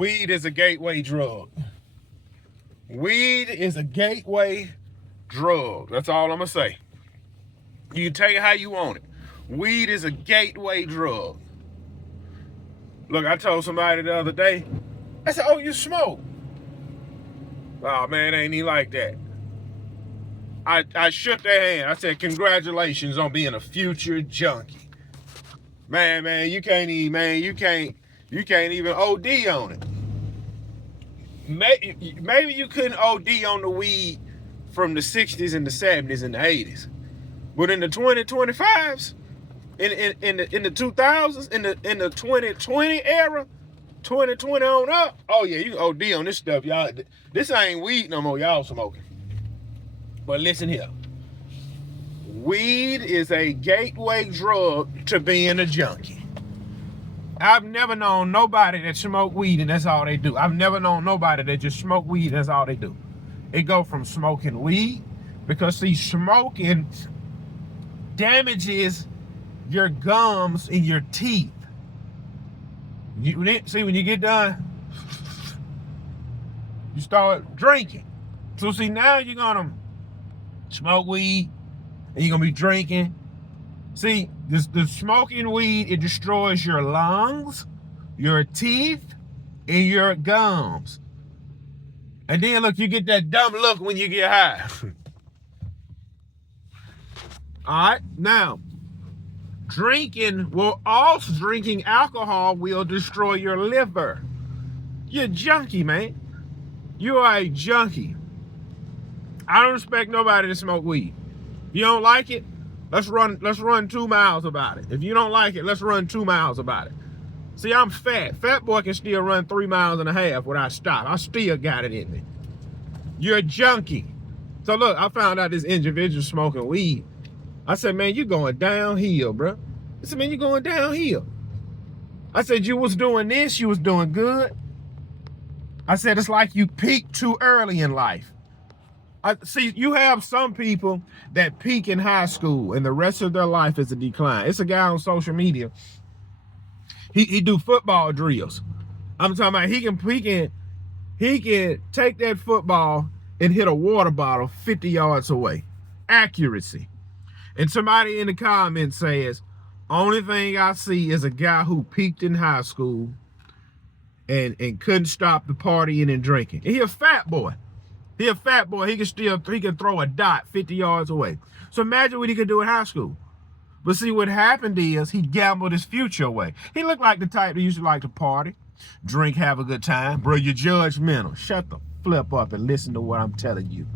Weed is a gateway drug. Weed is a gateway drug. That's all I'm going to say. You can take it how you want it. Weed is a gateway drug. Look, I told somebody the other day, I said, oh, you smoke? Oh, man, ain't he like that? I shook their hand. I said, congratulations on being a future junkie. Man, you can't even OD on it. Maybe you couldn't OD on the weed from the 60s and the 70s and the 80s. But in the 2025s, in the 2000s, in the 2020 era, 2020 on up, oh yeah, you can OD on this stuff, y'all. This ain't weed no more, y'all smoking. But listen here. Weed is a gateway drug to being a junkie. I've never known nobody that smoke weed and that's all they do. I've never known nobody that just smoke weed and that's all they do. It go from smoking weed, because see, smoking damages your gums and your teeth. See, when you get done, you start drinking. So see, now you're gonna smoke weed and you're gonna be drinking. See, the smoking weed, it destroys your lungs, your teeth, and your gums. And then look, you get that dumb look when you get high. All right, now, drinking alcohol will destroy your liver. You're a junkie, man. You are a junkie. I don't respect nobody that smoke weed. If you don't like it, let's run 2 miles about it. If you don't like it, let's run 2 miles about it. See, I'm fat. Fat boy can still run 3.5 miles without stop. I still got it in me. You're a junkie. So look, I found out this individual smoking weed. I said, man, you going downhill, bro. I said, man, you going downhill. I said, you was doing this, you was doing good. I said, it's like you peaked too early in life. See, you have some people that peak in high school and the rest of their life is a decline. It's a guy on social media. He do football drills. I'm talking about he can take that football and hit a water bottle 50 yards away. Accuracy. And somebody in the comments says, only thing I see is a guy who peaked in high school and couldn't stop the partying and drinking. And he a fat boy. He a fat boy. He can throw a dot 50 yards away. So imagine what he could do in high school. But see, what happened is he gambled his future away. He looked like the type that used to like to party, drink, have a good time. Bro, you're judgmental. Shut the flip up and listen to what I'm telling you.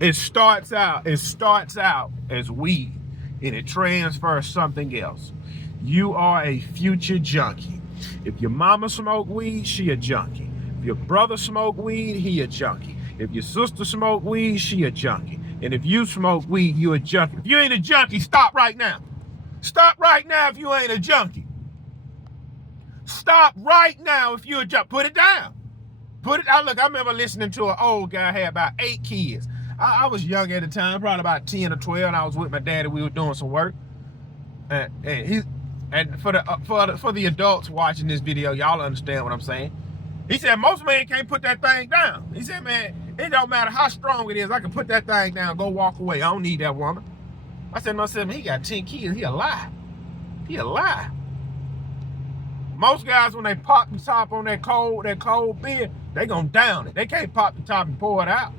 It starts out as weed and it transfers something else. You are a future junkie. If your mama smoke weed, she a junkie. If your brother smoke weed, he a junkie. If your sister smoke weed, she a junkie. And if you smoke weed, you a junkie. If you ain't a junkie, stop right now. Stop right now if you ain't a junkie. Stop right now if you're a junkie. Put it down. Put it out. Look, I remember listening to an old guy, had about 8 kids. I was young at the time, probably about 10 or 12, and I was with my daddy. We were doing some work. And for the adults watching this video, y'all understand what I'm saying. He said, most men can't put that thing down. He said, man, it don't matter how strong it is. I can put that thing down, go walk away. I don't need that woman. I said, no, he got 10 kids. He a lie. He a lie. Most guys, when they pop the top on that cold beer, they gonna down it. They can't pop the top and pour it out.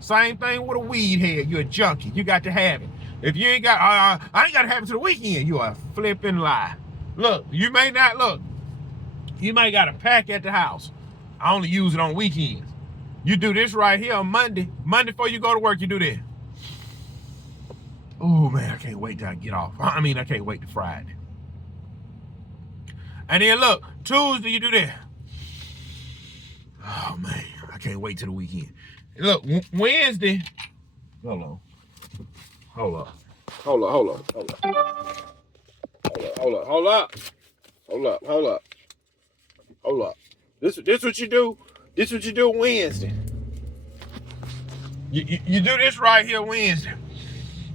Same thing with a weed head. You're a junkie. You got to have it. If you ain't got, I ain't got to have it to the weekend. You are a flipping lie. Look, you may not look. You might got a pack at the house. I only use it on weekends. You do this right here on Monday. Monday before you go to work, you do this. Oh, man, I can't wait till I get off. I can't wait to Friday. And then look, Tuesday, you do that. Oh, man, I can't wait till the weekend. Look, Wednesday. Hold up. This what you do? This what you do Wednesday. You do this right here Wednesday.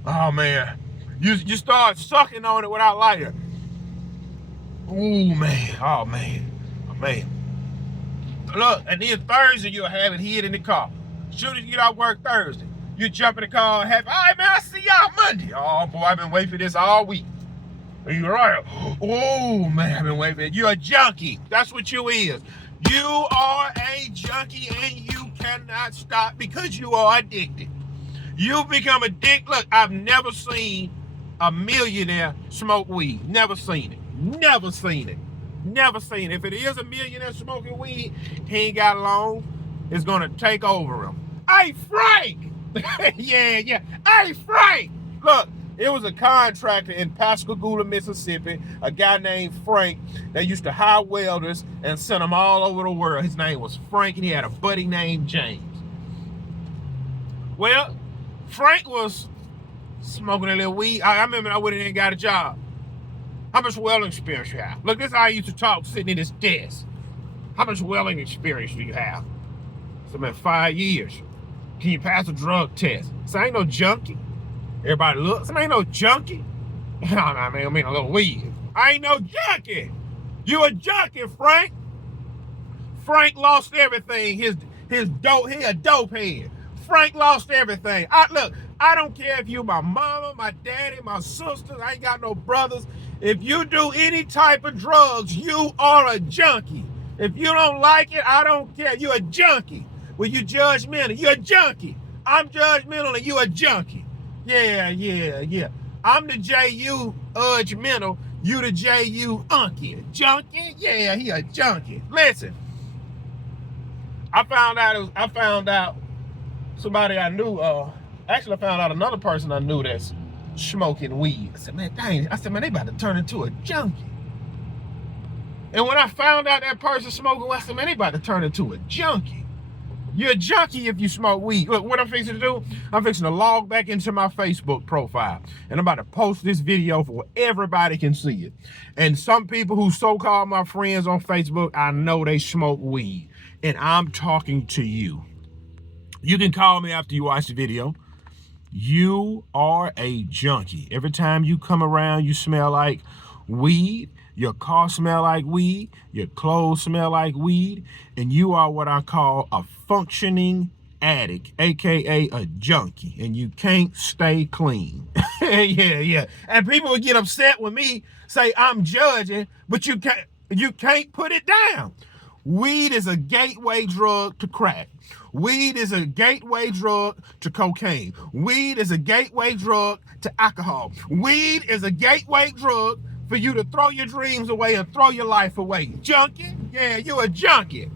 Oh man. You start sucking on it without lighter. Oh man, oh man, oh man. Look, and then Thursday you'll have it hid in the car. Soon as you get out work Thursday, you jump in the car and have, all right, man, I see y'all Monday. Oh boy, I've been waiting for this all week. You're right. Oh man, I've been waiting for it. You're a junkie. That's what you is. You are a junkie and you cannot stop because you are addicted. You become addicted. Look, I've never seen a millionaire smoke weed. Never seen it. Never seen it. Never seen it. If it is a millionaire smoking weed, he ain't got long. It's gonna take over him. Hey, Frank! yeah. Hey, Frank! Look, it was a contractor in Pascagoula, Mississippi, a guy named Frank that used to hire welders and send them all over the world. His name was Frank, and he had a buddy named James. Well, Frank was smoking a little weed. I remember I went in and got a job. How much welding experience you have? Look, this is how I used to talk sitting in this desk. How much welding experience do you have? It's been 5 years. Can you pass a drug test? So I ain't no junkie. Everybody looks. I ain't no junkie. I mean a little weed. I ain't no junkie. You a junkie, Frank. Frank lost everything. His dope. He a dope head. Frank lost everything. I don't care if you my mama, my daddy, my sisters. I ain't got no brothers. If you do any type of drugs, you are a junkie. If you don't like it, I don't care. You're a junkie. Well, you judgmental. You're a junkie. I'm judgmental and you a junkie. Yeah. I'm the J.U. judgmental. You the J.U. unky. Junkie? Yeah, he a junkie. Listen, I found out somebody I knew, actually I found out another person I knew that's smoking weed. I said, man, dang. I said, man, they about to turn into a junkie. And when I found out that person smoking weed, I said, man, they about to turn into a junkie. You're a junkie if you smoke weed. Look, what I'm fixing to do, I'm fixing to log back into my Facebook profile. And I'm about to post this video for everybody can see it. And some people who so-called my friends on Facebook, I know they smoke weed. And I'm talking to you. You can call me after you watch the video. You are a junkie. Every time you come around, you smell like weed. Your car smell like weed. Your clothes smell like weed. And you are what I call a functioning addict, aka a junkie. And you can't stay clean. yeah. And people would get upset with me, say I'm judging, but you can't put it down. Weed is a gateway drug to crack. Weed is a gateway drug to cocaine. Weed is a gateway drug to alcohol. Weed is a gateway drug for you to throw your dreams away and throw your life away. Junkie? Yeah, you a junkie.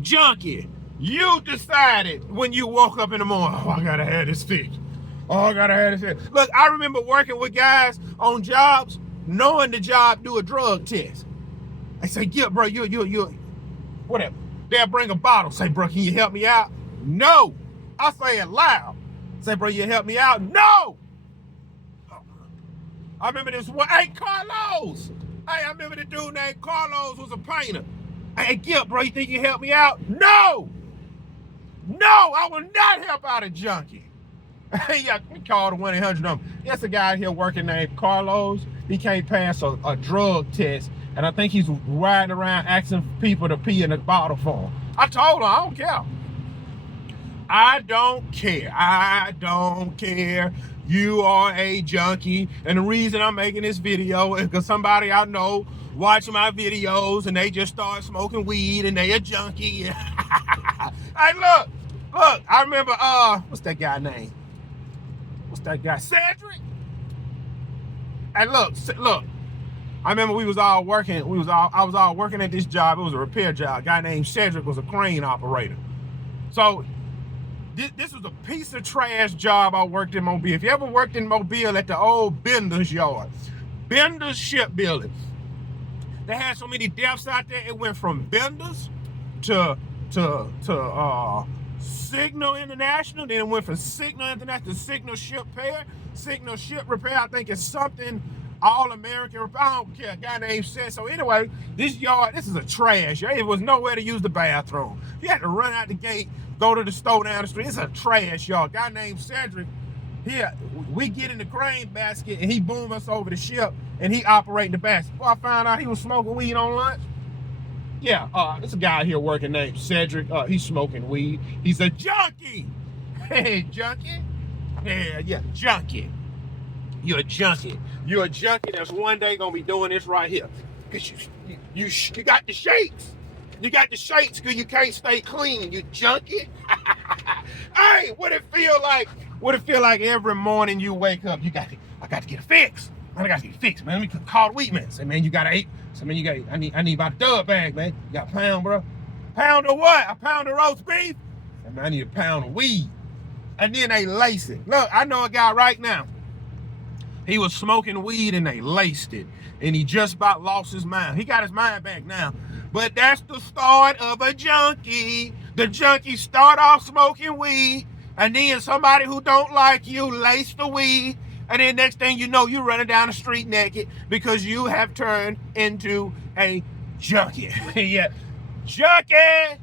Junkie. You decided when you woke up in the morning, oh, I gotta have this fixed. Look, I remember working with guys on jobs, knowing the job do a drug test. I say, yeah, bro, you, whatever. They'll bring a bottle. Say, bro, can you help me out? No. I say it loud. Say, bro, you help me out? No. I remember this one. Hey, Carlos. Hey, I remember the dude named Carlos was a painter. Hey, Gil, bro, you think you help me out? No. I will not help out a junkie. Hey, yeah, we called the 1-800 number. There's a guy here working named Carlos. He can't pass a drug test. And I think he's riding around asking people to pee in a bottle for him. I told him, I don't care. I don't care. You are a junkie. And the reason I'm making this video is because somebody I know watch my videos and they just start smoking weed and they a junkie. Hey, look, I remember, what's that guy name? Cedric? Hey, look. I remember I was all working at this job. It was a repair job. A guy named Cedric was a crane operator. So this was a piece of trash job I worked in Mobile. If you ever worked in Mobile at the old Bender's yard, Bender's shipbuilding, they had so many deaths out there. It went from Bender's to Signal International. Then it went from Signal International to Signal Ship Repair. I think it's something All-American. I don't care. A guy named Seth. So anyway, this is a trash. It was nowhere to use the bathroom. You had to run out the gate, go to the store down the street. It's a trash yard. A guy named Cedric Here, we get in the crane basket and he boom us over the ship and he operating the basket. Well, I found out he was smoking weed on lunch. Yeah, there's a guy here working named Cedric. He's smoking weed. He's a junkie. Hey, junkie. Yeah, junkie. You're a junkie. You're a junkie that's one day gonna be doing this right here. Cause you got the shakes. You got the shakes because you can't stay clean, you junkie. Hey, what it feel like? What it feel like every morning you wake up, I got to get it fixed. Man, I got to get it fixed, man. Let me call the wheat man. Say, man, you got to eat. So, man, I need about a dub bag, man. You got a pound, bro? Pound of what? A pound of roast beef? And man, I need a pound of weed. And then they lace it. Look, I know a guy right now. He was smoking weed and they laced it. And he just about lost his mind. He got his mind back now. But that's the start of a junkie. The junkies start off smoking weed, and then somebody who don't like you lace the weed, and then next thing you know, you're running down the street naked because you have turned into a junkie. Yeah, junkie.